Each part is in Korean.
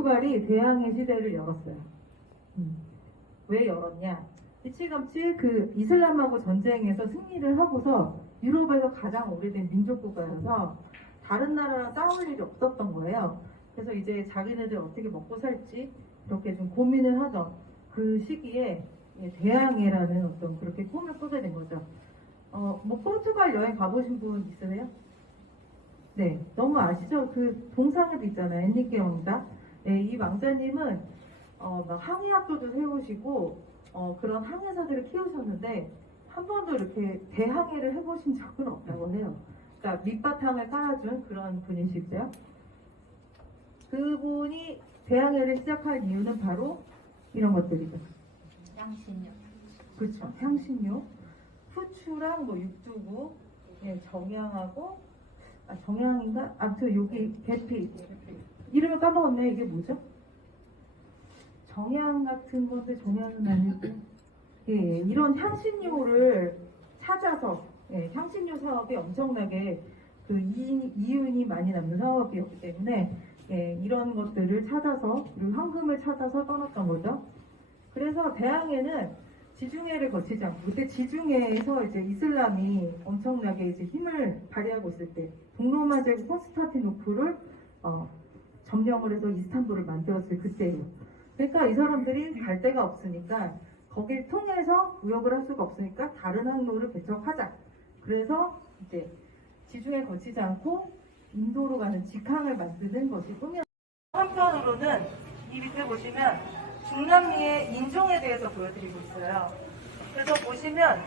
포르투갈이 대항해 시대를 열었어요. 왜 열었냐? 일찌감치 그 이슬람하고 전쟁에서 승리를 하고서 유럽에서 가장 오래된 민족 국가여서 다른 나라랑 싸울 일이 없었던 거예요. 그래서 이제 자기네들 어떻게 먹고 살지 이렇게 좀 고민을 하던 그 시기에 대항해라는 어떤 그렇게 꿈을 꾸게 된 거죠. 뭐 포르투갈 여행 가보신 분 있으세요? 네, 너무 아시죠? 그 동상에도 있잖아요. 엔리케 왕자. 네, 이 왕자님은 막 항해학교도 세우시고 그런 항해사들을 키우셨는데 한 번도 이렇게 대항해를 해보신 적은 없다고 해요. 그러니까 밑바탕을 깔아준 그런 분이시죠. 그분이 대항해를 시작할 이유는 바로 이런 것들이죠. 향신료. 그렇죠. 향신료, 후추랑 뭐 육두부, 예, 정향하고 정향인가? 아무튼 여기 계피. 이름을 까먹었네. 이게 뭐죠? 정향 같은 건데 정향은 아니고 예, 이런 향신료를 찾아서 향신료 사업이 엄청나게 그 이윤이 많이 남는 사업이었기 때문에 이런 것들을 찾아서 그리고 황금을 찾아서 떠났던 거죠. 그래서 대항해는 지중해를 거치지 않고 그때 지중해에서 이제 이슬람이 엄청나게 이제 힘을 발휘하고 있을 때 동로마 제국 콘스탄티노플을 점령을 해서 이스탄불을 만들었을 그때예요. 그러니까 이 사람들이 갈 데가 없으니까 거길 통해서 무역을 할 수가 없으니까 다른 항로를 개척하자. 그래서 이제 지중해 거치지 않고 인도로 가는 직항을 만드는 것이 꿈이었어요. 한편으로는 이 밑에 보시면 중남미의 인종에 대해서 보여드리고 있어요. 그래서 보시면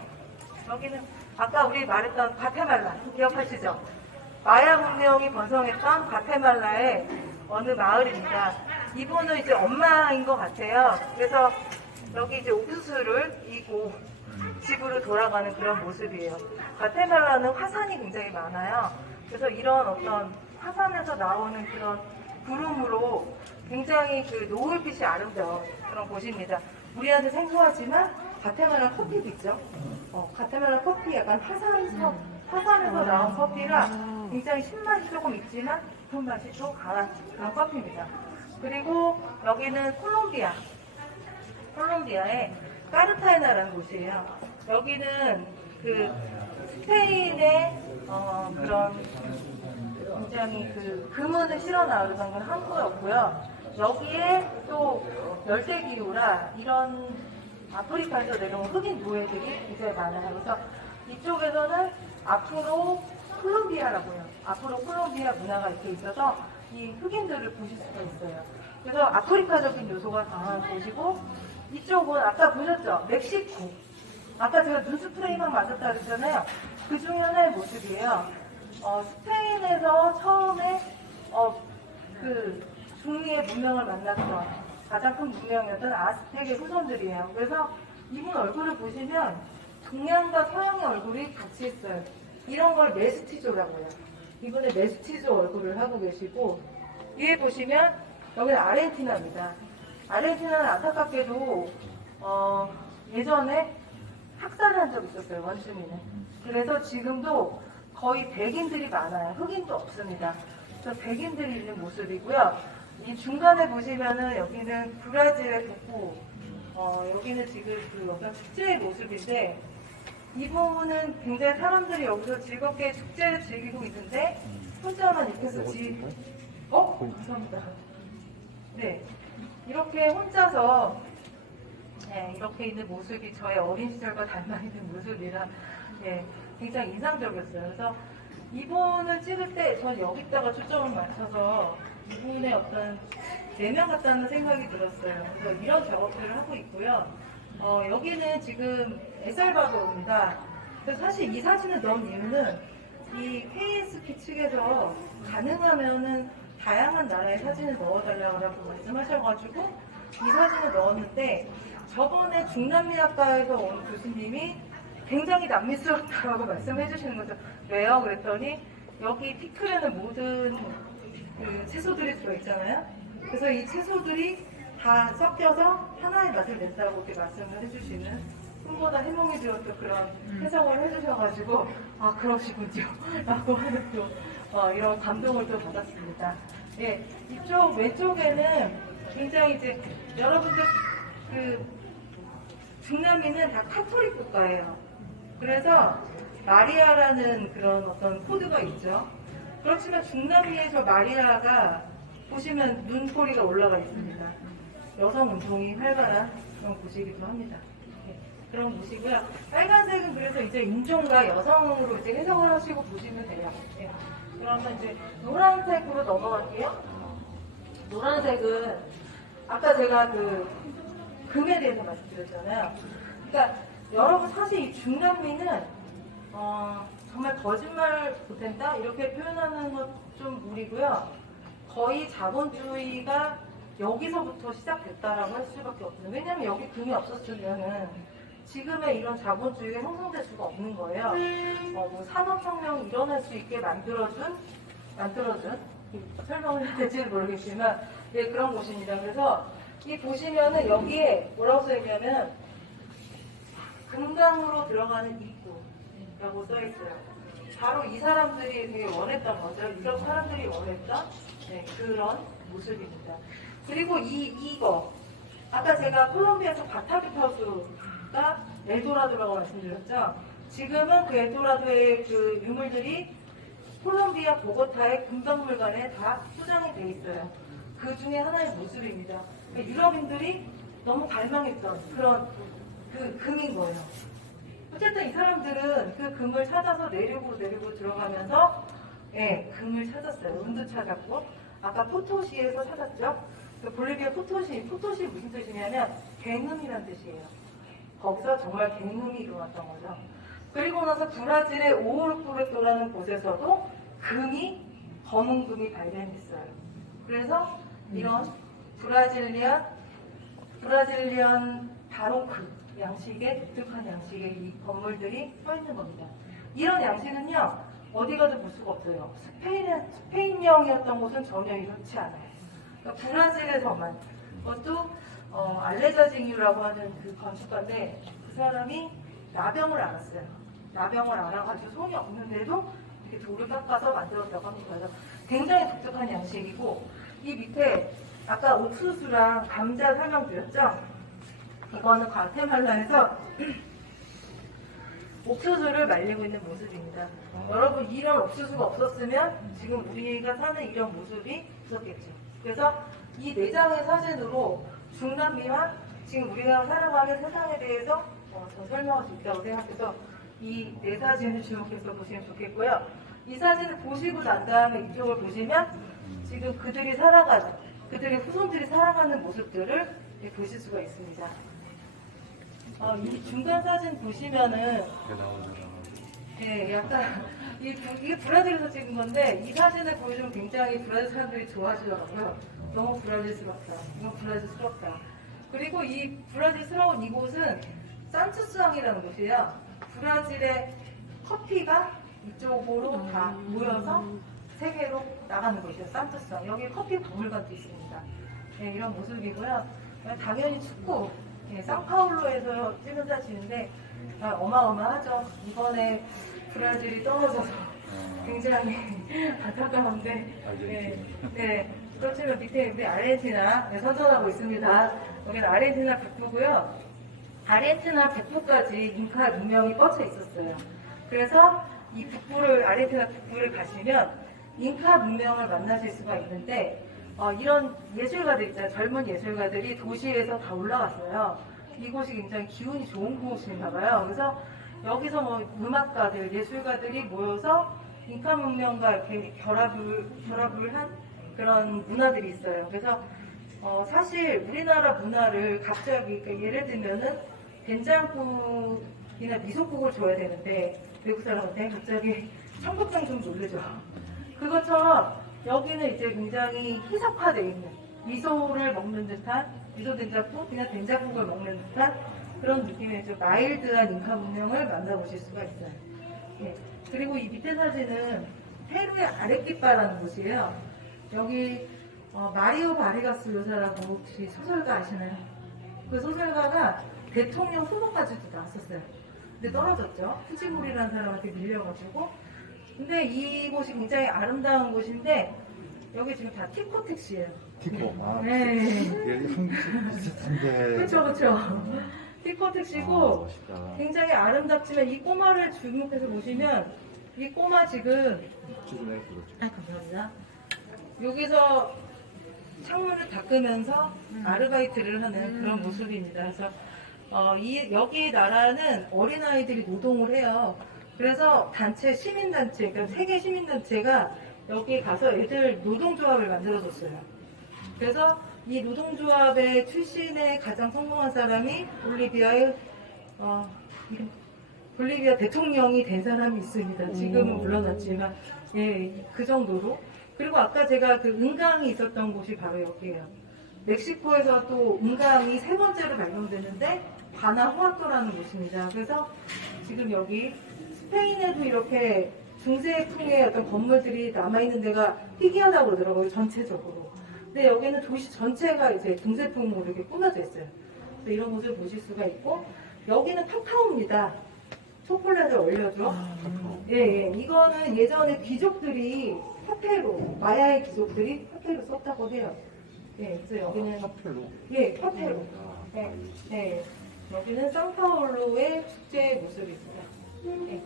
여기는 아까 우리 말했던 과테말라 기억하시죠? 마야 문명이 번성했던 과테말라의 어느 마을입니다. 이분은 이제 엄마인 것 같아요. 그래서 여기 이제 옥수수를 이고 집으로 돌아가는 그런 모습이에요. 과테말라는 화산이 굉장히 많아요. 그래서 이런 어떤 화산에서 나오는 그런 구름으로 굉장히 그 노을빛이 아름다운 그런 곳입니다. 우리한테 생소하지만 과테말라 커피도 있죠. 과테말라 커피 약간 화산에서 나온 커피가 굉장히 신맛이 조금 있지만 깊은 맛이 또 강한 그런 커피입니다. 그리고 여기는 콜롬비아의 까르타헤나라는 곳이에요. 여기는 그 스페인의 그런 굉장히 그 금은을 실어 나르던 건 항구였고요. 여기에 또 열대기후라 이런 아프리카에서 내려온 흑인 노예들이 굉장히 많아요. 그래서 이쪽에서는 앞으로 콜롬비아라고요. 앞으로 콜롬비아 문화가 이렇게 있어서 이 흑인들을 보실 수가 있어요. 그래서 아프리카적인 요소가 강한 곳이고 이쪽은 아까 보셨죠? 멕시코. 아까 제가 눈스 프레임만 맞았다 그랬잖아요. 그 중에 하나의 모습이에요. 스페인에서 처음에 그 중미의 문명을 만났던 가장 큰 문명이었던 아스텍의 후손들이에요. 그래서 이분 얼굴을 보시면 동양과 서양의 얼굴이 같이 있어요. 이런 걸 메스티조라고 해요. 이분은 메스티조 얼굴을 하고 계시고 위에 보시면 여기는 아르헨티나입니다. 아르헨티나는 안타깝게도 예전에 학살을 한 적이 있었어요. 원주민을. 그래서 지금도 거의 백인들이 많아요. 흑인도 없습니다. 그래서 백인들이 있는 모습이고요. 이 중간에 보시면은 여기는 브라질의 북부, 여기는 지금 그 어떤 축제의 모습인데 이 부분은 굉장히 사람들이 여기서 즐겁게 축제를 즐기고 있는데 혼자만 이렇게 해서 감사합니다. 네, 이렇게 혼자서 이렇게 있는 모습이 저의 어린 시절과 닮아 있는 모습이라 굉장히 인상적이었어요. 그래서 이분을 찍을 때 전 여기다가 초점을 맞춰서 이분의 어떤 내면 같다는 생각이 들었어요. 그래서 이런 작업들을 하고 있고요. 여기는 지금 에살바도르입니다. 그래서 사실 이 사진을 넣은 이유는 이 KSP 측에서 가능하면은 다양한 나라의 사진을 넣어달라고 말씀하셔가지고 이 사진을 넣었는데 저번에 중남미학과에서 온 교수님이 굉장히 남미스럽다고 말씀해 주시는 거죠. 왜요? 그랬더니 여기 피클에는 모든 그 채소들이 들어있잖아요. 그래서 이 채소들이 다 섞여서 하나의 맛을 낸다고 이렇게 말씀을 해주시는 꿈보다 해몽이 되었던 그런 해석을 해주셔가지고 그러시군요 라고 하는 또 이런 감동을 또 받았습니다. 예, 이쪽 왼쪽에는 굉장히 이제 여러분들 그 중남미는 다 카톨릭 국가예요. 그래서 마리아라는 그런 어떤 코드가 있죠. 그렇지만 중남미에서 마리아가 보시면 눈꼬리가 올라가 있습니다. 여성 운동이 활발한 그런 곳이기도 합니다. 네, 그런 곳이고요. 빨간색은 그래서 이제 인종과 여성으로 이제 해석을 하시고 보시면 돼요. 네. 그러면 이제 노란색으로 넘어갈게요. 노란색은 아까 제가 그 금에 대해서 말씀드렸잖아요. 그러니까 여러분 사실 이 중남미는 정말 거짓말 못한다 이렇게 표현하는 것 좀 무리고요. 거의 자본주의가 여기서부터 시작됐다라고 할 수밖에 없어요. 왜냐하면 여기 금이 없었으면은 지금의 이런 자본주의가 형성될 수가 없는 거예요. 뭐 산업혁명 일어날 수 있게 만들어준 설명을 해야 될지는 모르겠지만 네, 그런 곳입니다. 그래서 이 보시면은 여기에 뭐라고 써있냐면 금강으로 들어가는 입구라고 써있어요. 바로 이 사람들이 되게 원했던 거죠. 유럽 사람들이 원했던 네, 그런 모습입니다. 그리고 이거 아까 제가 콜롬비아에서 바타기파수가 엘도라도라고 말씀드렸죠. 지금은 그 엘도라도의 그 유물들이 콜롬비아 보고타의 금박물관에 다 소장이 돼 있어요. 그 중에 하나의 모습입니다. 그러니까 유럽인들이 너무 갈망했던 그런 그 금인 거예요. 어쨌든 이 사람들은 그 금을 찾아서 내리고 들어가면서 예, 금을 찾았어요. 은도 찾았고 아까 포토시에서 찾았죠. 그 볼리비아 포토시 무슨 뜻이냐면 갱음이라는 뜻이에요. 거기서 정말 갱음이 일어났던 거죠. 그리고 나서 브라질의 오우르푸르토라는 곳에서도 검은 금이 발견됐어요. 그래서 이런 브라질리안 바로크 양식의 독특한 양식의 이 건물들이 서 있는 겁니다. 이런 양식은요 어디 가도 볼 수가 없어요. 스페인령이었던 곳은 전혀 이렇지 않아요. 그러니까 브라질에서만 그것도 알레자징유라고 하는 그 건축가인데 그 사람이 나병을 알았어요. 나병을 알아가지고 손이 없는데도 이렇게 돌을 깎아서 만들었다고 합니다. 그래서 굉장히 독특한 양식이고 이 밑에 아까 옥수수랑 감자 설명드렸죠? 이거는 과테말라에서 옥수수를 말리고 있는 모습입니다. 여러분 이런 옥수수가 없었으면 지금 우리가 사는 이런 모습이 없었겠죠. 그래서 이 4장의 사진으로 중남미와 지금 우리가 살아가는 세상에 대해서 더 설명할 수 있다고 생각해서 이 4사진을 주목해서 보시면 좋겠고요. 이 사진을 보시고 난 다음에 이쪽을 보시면 지금 그들의 후손들이 살아가는 모습들을 보실 수가 있습니다. 이 중간 사진 보시면은 네, 약간 이게 브라질에서 찍은 건데 이 사진을 보여주면 굉장히 브라질 사람들이 좋아하시더라고요. 너무 브라질스럽다. 너무 브라질스럽다. 그리고 이 브라질스러운 이곳은 산투스항이라는 곳이에요. 브라질의 커피가 이쪽으로 다 모여서 세계로 나가는 곳이에요. 산투스항. 여기 커피 박물관도 있습니다. 네, 이런 모습이고요. 당연히 축구. 네, 상파울로에서 찍은 사진인데 어마어마하죠. 이번에 브라질이 떨어져서 굉장히 안타까운데 네, 그렇지만 밑에 우리 아르헨티나 선전하고 있습니다. 여기는 아르헨티나 북부고요. 아르헨티나 북부까지 잉카 문명이 뻗쳐 있었어요. 그래서 이 아르헨티나 북부를 가시면 잉카 문명을 만나실 수가 있는데 이런 예술가들 있잖아요. 젊은 예술가들이 도시에서 다 올라갔어요. 이곳이 굉장히 기운이 좋은 곳인가 봐요. 그래서 여기서 뭐 음악가들, 예술가들이 모여서 잉카 문명과 이렇게 결합을 한 그런 문화들이 있어요. 그래서 사실 우리나라 문화를 갑자기 그러니까 예를 들면은 된장국이나 미소국을 줘야 되는데 외국 사람한테 갑자기 청국장 좀 놀래죠. 그것처럼 여기는 이제 굉장히 희석화되어 있는 미소를 먹는 듯한 미소 된장국, 그냥 된장국을 먹는 듯한 그런 느낌의 좀 마일드한 잉카 문명을 만나보실 수가 있어요. 예. 그리고 이 밑에 사진은 페루의 아레키파라는 곳이에요. 여기 마리오 바르가스 료사라고 혹시 소설가 아시나요? 그 소설가가 대통령 후보까지도 나왔었어요. 근데 떨어졌죠. 후지몰이라는 사람한테 밀려가지고. 근데 이곳이 굉장히 아름다운 곳인데 여기 지금 다 티코텍스예요. 티코. 아, 네. 이게 한국식 비슷한데. 그렇죠. 티코텍스고 멋있다. 굉장히 아름답지만 이 꼬마를 주목해서 보시면 이 꼬마 지금 지금의 그거죠. 감사합니다. 여기서 창문을 닦으면서 아르바이트를 하는 그런 모습입니다. 그래서 여기 나라는 어린아이들이 노동을 해요. 그래서 단체, 시민단체, 그러니까 세계 시민단체가 여기 가서 애들 노동조합을 만들어줬어요. 그래서 이 노동조합의 출신의 가장 성공한 사람이 볼리비아 대통령이 된 사람이 있습니다. 지금은 물러났지만, 예, 그 정도로. 그리고 아까 제가 그 은강이 있었던 곳이 바로 여기예요. 멕시코에서 또 은강이 세 번째로 발견되는데 바나후아토라는 곳입니다. 그래서 지금 여기 스페인에도 이렇게 중세풍의 어떤 건물들이 남아있는 데가 희귀하다고 그러더라고요, 전체적으로. 근데 여기는 도시 전체가 이제 중세풍으로 이렇게 꾸며져 있어요. 그래서 이런 곳을 보실 수가 있고, 여기는 카카오입니다. 초콜릿을 얼려줘. 예, 이거는 예전에 귀족들이 화폐로, 마야의 귀족들이 화폐로 썼다고 해요. 예, 그래서 여기는 화폐로. 예, 화폐로. 네, 네. 여기는 상파울루의 축제의 모습입니다. 예.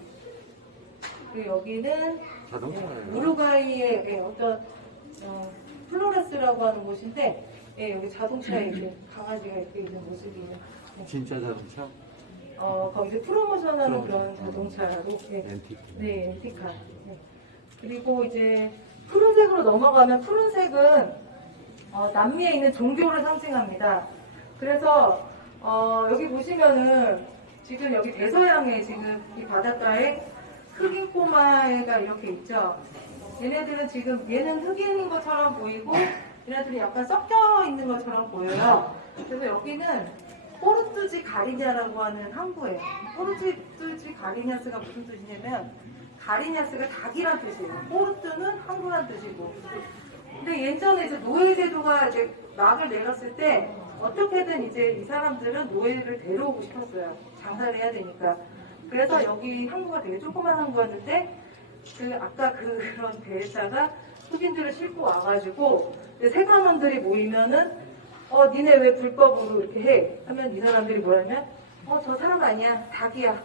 그리고 여기는 자동차예요. 우루과이의 예, 어떤 플로레스라고 하는 곳인데, 예, 여기 자동차에 이렇게 강아지가 이렇게 있는 모습이에요. 진짜 자동차? 거기서 프로모션하는 그런 자동차로, 예. 앤티크. 네, 앤티카. 네. 그리고 이제 푸른색으로 넘어가면, 푸른색은 남미에 있는 종교를 상징합니다. 그래서 여기 보시면은 지금 여기 대서양에 지금 이 바닷가에 흑인 꼬마애가 이렇게 있죠. 얘네들은 지금 얘는 흑인인 것처럼 보이고 얘네들이 약간 섞여 있는 것처럼 보여요. 그래서 여기는 포르투지 가리냐라고 하는 항구예요. 포르투지 가리냐스가 무슨 뜻이냐면, 가리냐스가 닭이란 뜻이에요. 포르투는 항구란 뜻이고. 근데 예전에 이제 노예제도가 이제 막을 내렸을 때 어떻게든 이제 이 사람들은 노예를 데려오고 싶었어요. 장사를 해야 되니까. 그래서 여기 항구가 되게 조그만 항구였는데, 아까 그런 배에다가 흑인들을 싣고 와가지고 세관원들이 모이면은 니네 왜 불법으로 이렇게 해? 하면 이 사람들이 뭐라면 저 사람 아니야, 닭이야.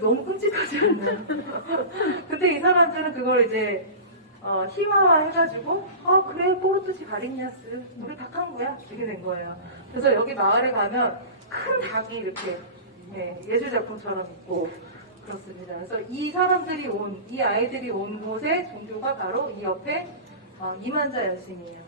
너무 끔찍하지 않나요? 근데 이 사람들은 그걸 이제 희화화 해가지고 그래, 포르투지 가리냐스 우리 닭 항구야, 이렇게 된 거예요. 그래서 여기 마을에 가면 큰 닭이 이렇게 예술작품처럼 있고 그렇습니다. 그래서 이 사람들이 이 아이들이 온 곳의 종교가 바로 이 옆에 이만자 여신이에요.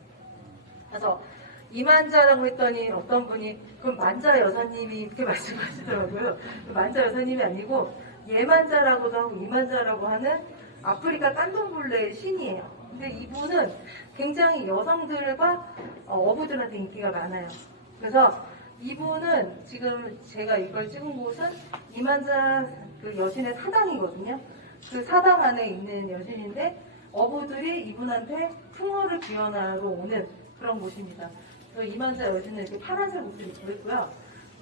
그래서 이만자라고 했더니 어떤 분이 그럼 만자 여사님이 이렇게 말씀하시더라고요. 만자 여사님이 아니고 예만자라고도 하고 이만자라고 하는 아프리카 깐동블레의 신이에요. 근데 이분은 굉장히 여성들과 어부들한테 인기가 많아요. 그래서 이분은 지금 제가 이걸 찍은 곳은 이만자 그 여신의 사당이거든요. 그 사당 안에 있는 여신인데 어부들이 이분한테 풍어를 기원하러 오는 그런 곳입니다. 그래서 이만자 여신은 이렇게 파란색 옷을 입고 있고요.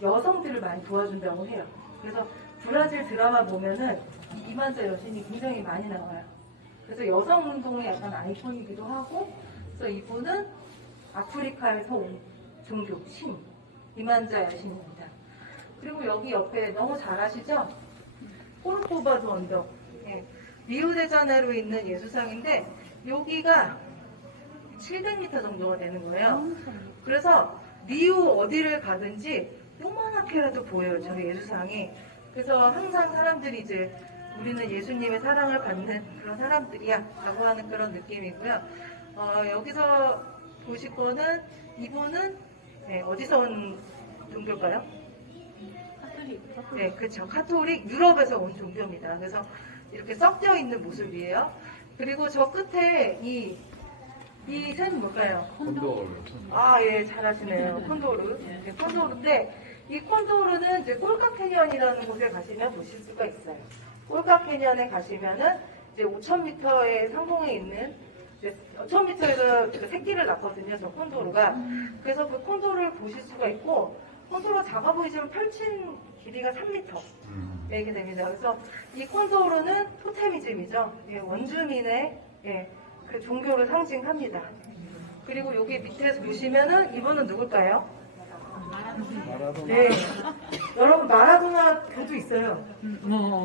여성들을 많이 도와준다고 해요. 그래서 브라질 드라마 보면은 이 이만자 여신이 굉장히 많이 나와요. 그래서 여성 운동의 약간 아이콘이기도 하고, 그래서 이분은 아프리카에서 온 종교 신 이만자 여신입니다. 그리고 여기 옆에 너무 잘 아시죠? 코르코바도 언덕. 예. 리우데자네이루에 있는 예수상인데 여기가 700m 정도가 되는 거예요. 그래서 리우 어디를 가든지 요만하게라도 보여요, 저희 예수상이. 그래서 항상 사람들이 이제 우리는 예수님의 사랑을 받는 그런 사람들이야 라고 하는 그런 느낌이고요. 여기서 보실 거는 이분은 어디서 온 종교일까요? 카톨릭. 네, 그렇죠. 카톨릭, 유럽에서 온 종교입니다. 그래서 이렇게 섞여 있는 모습이에요. 그리고 저 끝에 이 새는 뭘까요? 콘도르. 예, 잘하시네요. 콘도르. 네, 콘도르인데, 이 콘도르는 이제 꼴까 캐년이라는 곳에 가시면 보실 수가 있어요. 꼴까 캐년에 가시면은 이제 5,000m의 상공에 있는, 5,000m에서 새끼를 낳거든요, 저 콘도르가. 그래서 그 콘도르를 보실 수가 있고, 콘도르가 작아 보이지만 펼친 길이가 3m. 이렇게 됩니다. 그래서 이 콘도르는 토테미즘이죠. 원주민의 그 종교를 상징합니다. 그리고 여기 밑에서 보시면은 이분은 누굴까요? 네. 여러분 마라도나 교도 있어요.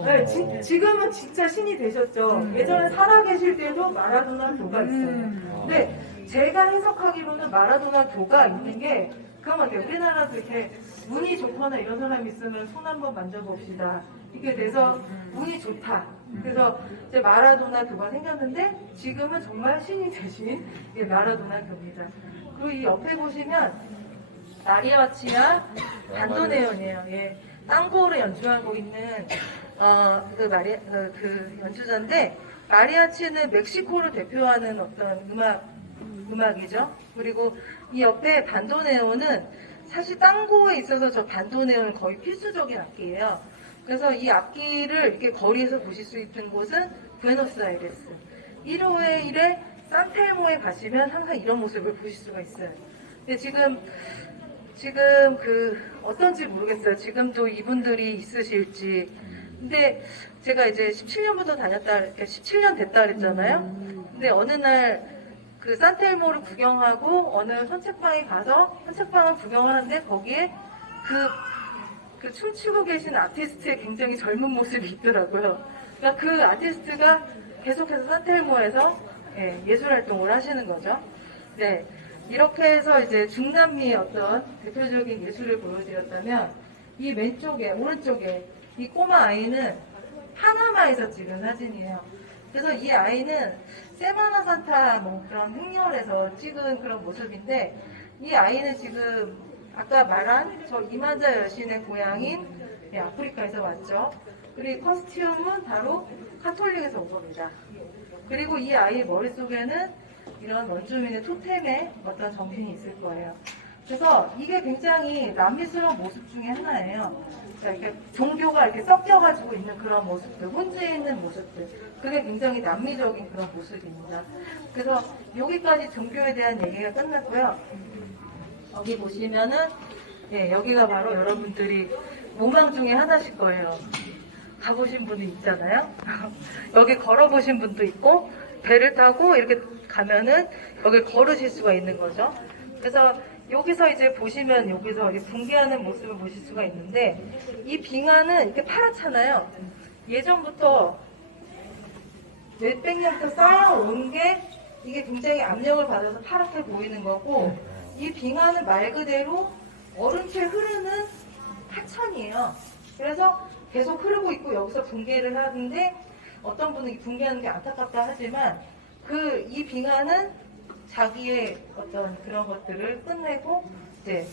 네, 지금은 진짜 신이 되셨죠. 예전에 살아계실 때도 마라도나 교가 있어요. 근데 제가 해석하기로는 마라도나 교가 있는 게 그런 것 같아요. 우리나라도 이렇게 운이 좋거나 이런 사람이 있으면 손 한번 만져봅시다. 이렇게 돼서 운이 좋다. 그래서 이제 마라도나 교가 생겼는데 지금은 정말 신이 되신 마라도나 교입니다. 그리고 이 옆에 보시면 마리아치와 반도네온이에요. 예. 땅고를 연주하고 있는 그 연주자인데 마리아치는 멕시코를 대표하는 어떤 음악이죠. 그리고 이 옆에 반도네온은 사실 땅고에 있어서 저 반도네온은 거의 필수적인 악기예요. 그래서 이 악기를 이렇게 거리에서 보실 수 있는 곳은 부에노스아이레스. 1호의 1에 산텔모에 가시면 항상 이런 모습을 보실 수가 있어요. 근데 지금 그 어떤지 모르겠어요. 지금도 이분들이 있으실지. 근데 제가 이제 17년부터 다녔다, 17년 됐다 그랬잖아요. 근데 어느 날 그 산텔모를 구경하고 어느 선책방에 가서 선책방을 구경하는데 거기에 그 춤추고 계신 아티스트의 굉장히 젊은 모습이 있더라고요. 그러니까 그 아티스트가 계속해서 산텔모에서 예술 활동을 하시는 거죠. 네. 이렇게 해서 이제 중남미의 어떤 대표적인 예술을 보여드렸다면 이 왼쪽에, 오른쪽에 이 꼬마 아이는 파나마에서 찍은 사진이에요. 그래서 이 아이는 세마나 산타 뭐 그런 행렬에서 찍은 그런 모습인데 이 아이는 지금 아까 말한 저 이만자 여신의 고향인 아프리카에서 왔죠. 그리고 커스튬은 바로 카톨릭에서 온 겁니다. 그리고 이 아이의 머릿속에는 이런 원주민의 토템의 어떤 정신이 있을 거예요. 그래서 이게 굉장히 남미스러운 모습 중에 하나예요. 이렇게 종교가 이렇게 섞여가지고 있는 그런 모습들, 혼주에 있는 모습들. 그게 굉장히 남미적인 그런 모습입니다. 그래서 여기까지 종교에 대한 얘기가 끝났고요. 여기 보시면은, 여기가 바로 여러분들이 모망 중에 하나실 거예요. 가보신 분이 있잖아요. 여기 걸어보신 분도 있고, 배를 타고 이렇게 가면은 여기 걸으실 수가 있는 거죠. 그래서 여기서 이제 보시면 여기서 붕괴하는 모습을 보실 수가 있는데 이 빙하는 이렇게 파랗잖아요. 예전부터 몇백 년부터 쌓아온 게 이게 굉장히 압력을 받아서 파랗게 보이는 거고 이 빙하는 말 그대로 얼음채 흐르는 하천이에요. 그래서 계속 흐르고 있고 여기서 붕괴를 하는데 어떤 분은 이 붕괴하는 게 안타깝다 하지만 이 빙하는 자기의 어떤 그런 것들을 끝내고 이제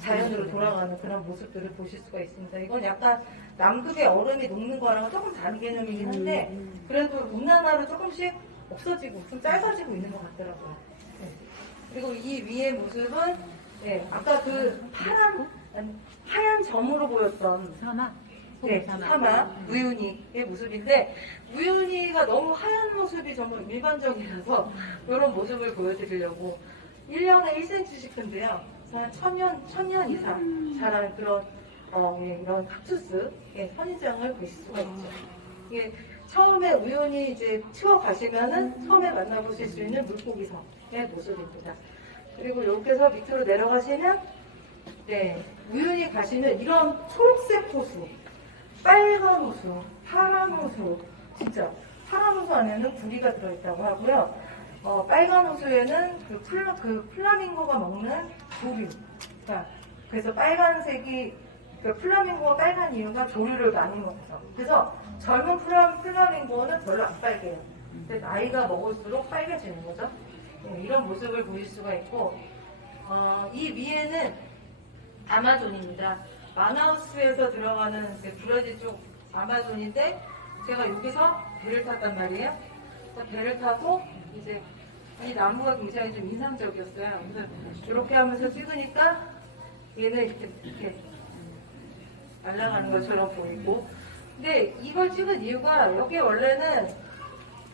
자연으로 돌아가는 그런 모습들을 보실 수가 있습니다. 이건 약간 남극의 얼음이 녹는 거랑은 조금 다른 개념이긴 한데 그래도 온난화로 조금씩 없어지고 좀 짧아지고 있는 것 같더라고요. 그리고 이 위의 모습은 아까 그 하얀 점으로 보였던 사막, 우유니의 모습인데 우유니가 너무 하얀 모습이 정말 일반적이라서 이런 모습을 보여드리려고 1년에 1cm씩 큰데요. 한 1000년 이상 자란 그런 이런 kaktu스 선인장을 보실 수가 있죠. 이게 처음에 우연히 이제 투어 가시면은 처음에 만나보실 수 있는 물고기성의 모습입니다. 그리고 이렇게서 밑으로 내려가시면 우연히 가시는 이런 초록색 호수, 빨간 호수, 파란 호수, 진짜 파란 호수 안에는 구리가 들어있다고 하고요. 빨간 호수에는 그 플라밍고가 먹는 조류. 그래서 빨간색이 플라밍고가 빨간 이유가 조류를 많이 먹어서. 그래서 젊은 플라밍고는 별로 안 빨개요. 근데 나이가 먹을수록 빨개지는 거죠. 이런 모습을 보실 수가 있고, 이 위에는 아마존입니다. 마나우스에서 들어가는 브라질 쪽 아마존인데 제가 여기서 배를 탔단 말이에요. 배를 타고 이제 이 나무가 굉장히 좀 인상적이었어요. 그래서 이렇게 하면서 찍으니까 얘는 이렇게 날아가는 것처럼 보이고. 근데 이걸 찍은 이유가 여기 원래는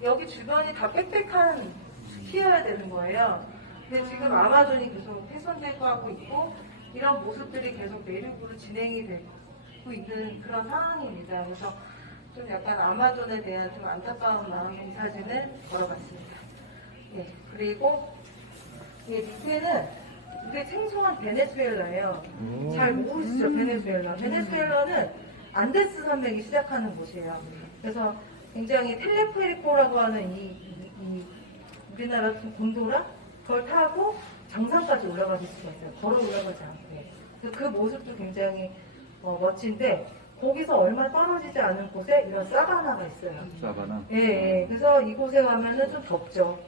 여기 주변이 다 빽빽한 숲이어야 되는 거예요. 근데 지금 아마존이 계속 훼손되고 하고 있고 이런 모습들이 계속 내륙으로 진행이 되고 있는 그런 상황입니다. 그래서 좀 약간 아마존에 대한 좀 안타까운 마음의 이 사진을 걸어봤습니다. 네, 그리고 이 밑에는 이게 생소한 베네수엘라예요. 잘 모르시죠, 베네수엘라. 베네수엘라는 안데스 산맥이 시작하는 곳이에요. 그래서 굉장히 텔레페리코라고 하는 이 우리나라 곤도라 그걸 타고 정상까지 올라가실 수가 있어요. 걸어 올라가지 않고. 그래서 그 모습도 굉장히 멋진데 거기서 얼마 떨어지지 않은 곳에 이런 사바나가 있어요. 사바나? 예, 예. 그래서 이곳에 가면은 좀 덥죠.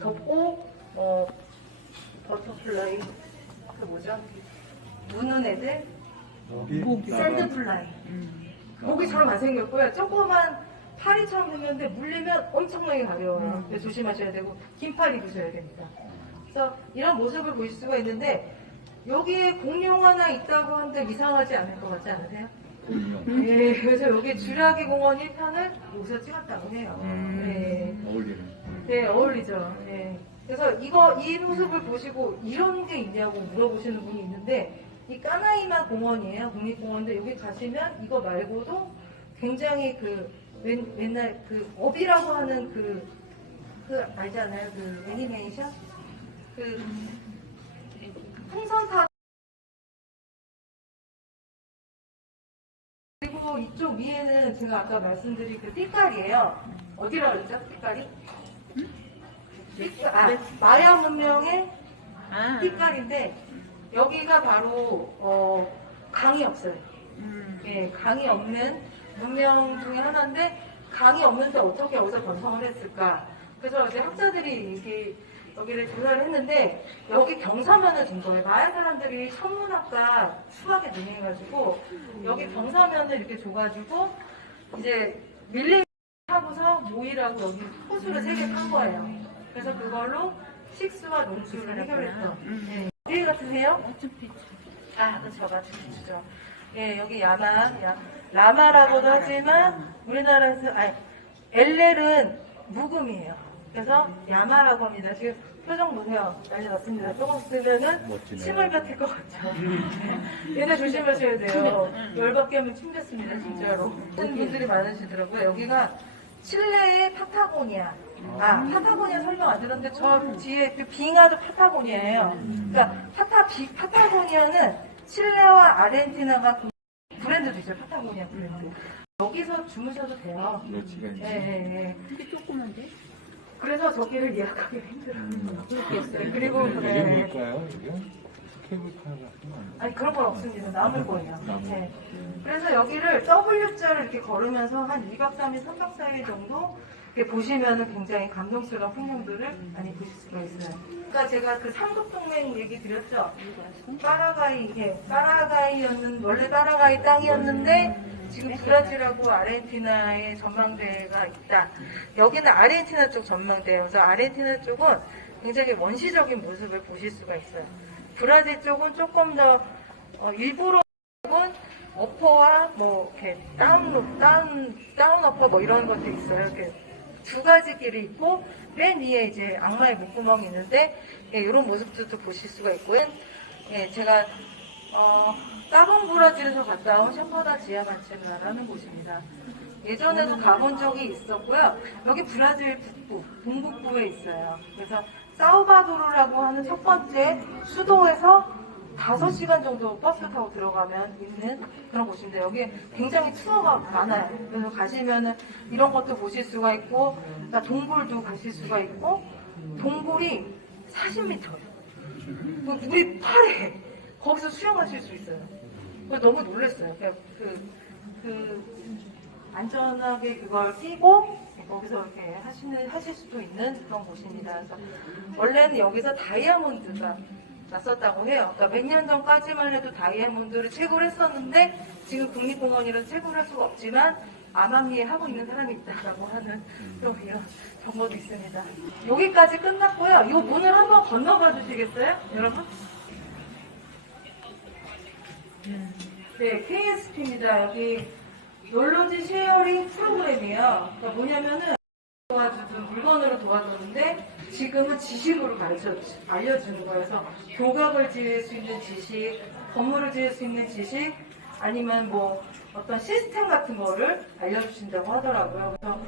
덥고 버터플라이 그 뭐죠? 무는 애들 샌드플라이 모기처럼 안 생겼고요. 조그만 파리처럼 생겼는데 물리면 엄청나게 가벼워요. 그래서 조심하셔야 되고 긴팔 입으셔야 됩니다. 그래서 이런 모습을 보실 수가 있는데 여기에 공룡 하나 있다고 한데 이상하지 않을 것 같지 않으세요? 네, 그래서 여기 주라기 공원 1편을 여기서 찍었다고 해요. 네. 어울리는. 네, 어울리죠. 네. 그래서 이 모습을 보시고 이런 게 있냐고 물어보시는 분이 있는데, 이 까나이마 공원이에요. 국립공원인데, 여기 가시면 이거 말고도 굉장히 맨날 업이라고 하는 알잖아요. 애니메이션? 풍선타. 그리고 이쪽 위에는 제가 아까 말씀드린 띠깔이에요. 어디라고 그랬죠? 띠깔이? 마야 문명의 띠깔인데 여기가 바로 강이 없어요. 예, 강이 없는 문명 중에 하나인데 강이 없는데 어떻게 여기서 번성을 했을까? 그래서 이제 학자들이 이렇게 여기를 조사를 했는데 여기 경사면을 준 거예요. 마야 사람들이 천문학과 수학에 능해가지고 여기 경사면을 이렇게 줘가지고 이제 밀레 하고서 모이라고 여기 호수를 3개 판 거예요. 그래서 그걸로 식수와 농수를 해결했던. 네. 어디 같으세요? 그렇죠. 마추픽추죠. 예, 여기 라마라고도 하지만 우리나라에서 엘렐은 묵음이에요. 그래서 야마라고 합니다. 지금 표정 보세요. 난리 났습니다. 조금 쓰면은 멋지네요. 침을 뱉을 것 같죠. 얘네 조심하셔야 돼요. 열받게 하면 침 뱉습니다, 진짜로. 그런 분들이 많으시더라고요. 여기가 칠레의 파타고니아. 파타고니아 설명 안 들었는데 저 뒤에 빙하도 파타고니아예요. 그러니까 파타고니아는 칠레와 아르헨티나가 브랜드도 있어요. 파타고니아 브랜드. 여기서 주무셔도 돼요. 여기가 있네. 네. 근데 조그만데? 그래서 저기를 예약하기 힘들어요. 그리고 이게 뭘까요? 이게? 케이블카 같은 거 아니에요? 아니 그런 건 없습니다. 나물 거예요. 나무. 네. 그래서 여기를 W자를 이렇게 걸으면서 한 2박 3일, 3박 4일 정도 이렇게 보시면은 굉장히 감동스러운 풍경들을 많이 보실 수가 있어요. 그러니까 제가 그 삼국동맹 얘기 드렸죠. 파라과이였는 원래 파라과이 땅이었는데 지금 브라질하고 아르헨티나의 전망대가 있다. 여기는 아르헨티나 쪽 전망대예요. 그래서 아르헨티나 쪽은 굉장히 원시적인 모습을 보실 수가 있어요. 브라질 쪽은 조금 더 일부러 쪽은 어퍼와 뭐 이렇게 다운 어퍼 뭐 이런 것도 있어요. 이렇게 두 가지 길이 있고 맨 위에 이제 악마의 목구멍이 있는데 이런 모습들도 보실 수가 있고요. 제가 까본 브라질에서 갔다 온 샤퍼다 지아만체라는 곳입니다. 예전에도 가본 적이 있었고요. 여기 브라질 북부, 동북부에 있어요. 그래서 사우바도르라고 하는 첫 번째 수도에서 5시간 정도 버스 타고 들어가면 있는 그런 곳인데 여기 굉장히 투어가 많아요. 그래서 가시면은 이런 것도 보실 수가 있고 그러니까 동굴도 가실 수가 있고 동굴이 40m예요. 물이 파래. 거기서 수영하실 수 있어요. 너무 놀랐어요. 그러니까 안전하게 그걸 끼고 거기서 이렇게 하실 수도 있는 그런 곳입니다. 그래서 원래는 여기서 다이아몬드가 났었다고 해요. 그러니까 몇 년 전까지만 해도 다이아몬드를 채굴 했었는데 지금 국립공원이라서 채굴할 수가 없지만 암암리에 하고 있는 사람이 있다라고 하는 또 이런 정보도 있습니다. 여기까지 끝났고요. 이 문을 한번 건너봐 주시겠어요, 여러분? 네, KSP입니다. 여기 놀러지 쉐어링 프로그램이에요. 그러니까 뭐냐면은 도와주는 물건으로 도와주는데 지금은 지식으로 알려주는 거예요. 그래서 교각을 지을 수 있는 지식, 건물을 지을 수 있는 지식, 아니면 뭐 어떤 시스템 같은 거를 알려주신다고 하더라고요. 그래서